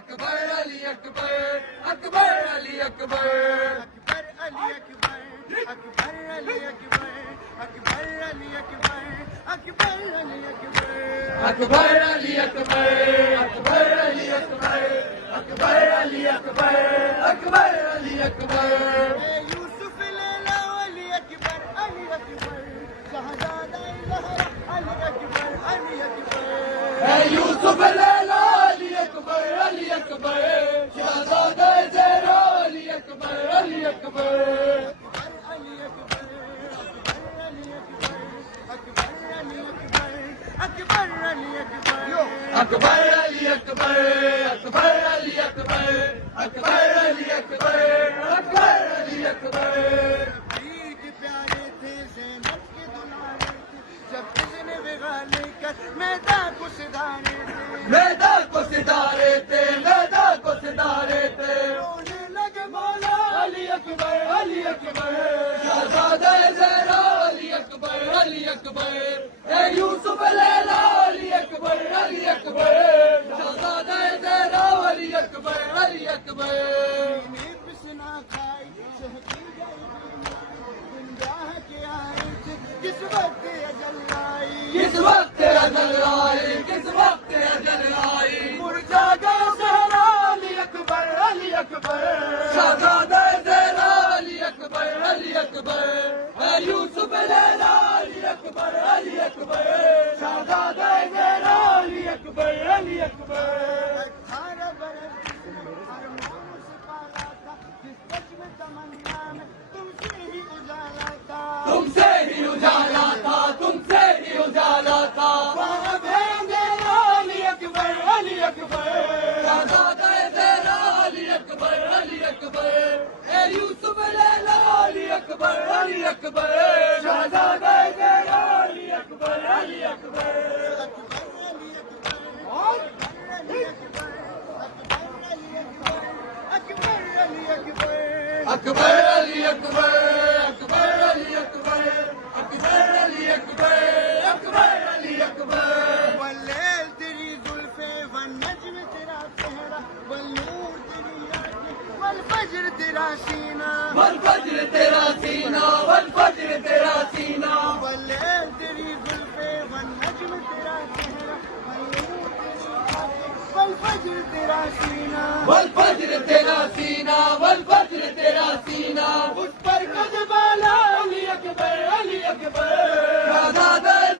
اکبر علی اکبر اکبر علی اکبر اکبر علی اکبر اکبر علی اکبر اکبر علی اکبر اکبر علی اکبر اکبر علی اکبر اکبر علی اکبر اکبر علی اکبر اکبر علی اکبر اے یوسف لیلا علی اکبر علی اکبر شہزادہ زہرا علی اکبر علی اکبر اے یوسف لیلا علی اکبر علی اکبر شہزادہ زہرا علی اکبر علی اکبر علی اکبر علی اکبر اکبر علی اکبر اکبر علی اکبر اکبر علی اکبر اکبر علی اکبر اکبر علی اکبر اکبر علی اکبر پیر کے پیارے تھے زینب کے دلارے تھے جب اذن بغا لے کر میدان کو سدھارے تھے میدان کو ستارے تھے میدان کو ستارے تھے رونے لگے مولا علی اکبر علی اکبر شہزادہ زہرا علی اکبر علی اکبر اے یوسف لیلا علی اکبر علی اکبر شہزادہ زہرا علی اکبر علی اکبر نے پسنا کھائی سہتی گئی گنجاہ کے آئے تھے کس وقت اجل آئی کس وقت اجل آئی کس وقت اجل آئی مرجا گیا زہرا علی اکبر علی اکبر شہزادہ زہرا علی اکبر علی اکبر اے یوسف لیلا علی اکبر علی اکبر شہزادہ زہرا علی اکبر علی اکبر 18 برس ہر موم سے پالا تھا جس چشم تمنا میں تم سے ہی اجالا تھا تم سے ہی اجالا تھا تم سے ہی اجالا تھا وہاں بھیجے علی اکبر علی اکبر شہزادہ زہرا علی اکبر علی اکبر اے یوسف لیلا علی اکبر علی اکبر شہزادہ زہرا علی اکبر علی اکبر اکبر علی اکبر اکبر علی اکبر اکبر علی اکبر اکبر علی اکبر واللیل تیری زلفیں والنجم تیرا چہرہ والنور تیری آنکھیں والفجر تیرا سینہ والفجر تیرا سینہ والفجر تیرا سینہ واللیل تیری زلفیں والنجم تیرا چہرہ والنور تیری آنکھیں والفجر تیرا سینہ والفجر تیرا سینہ والفجر تیرا سینہ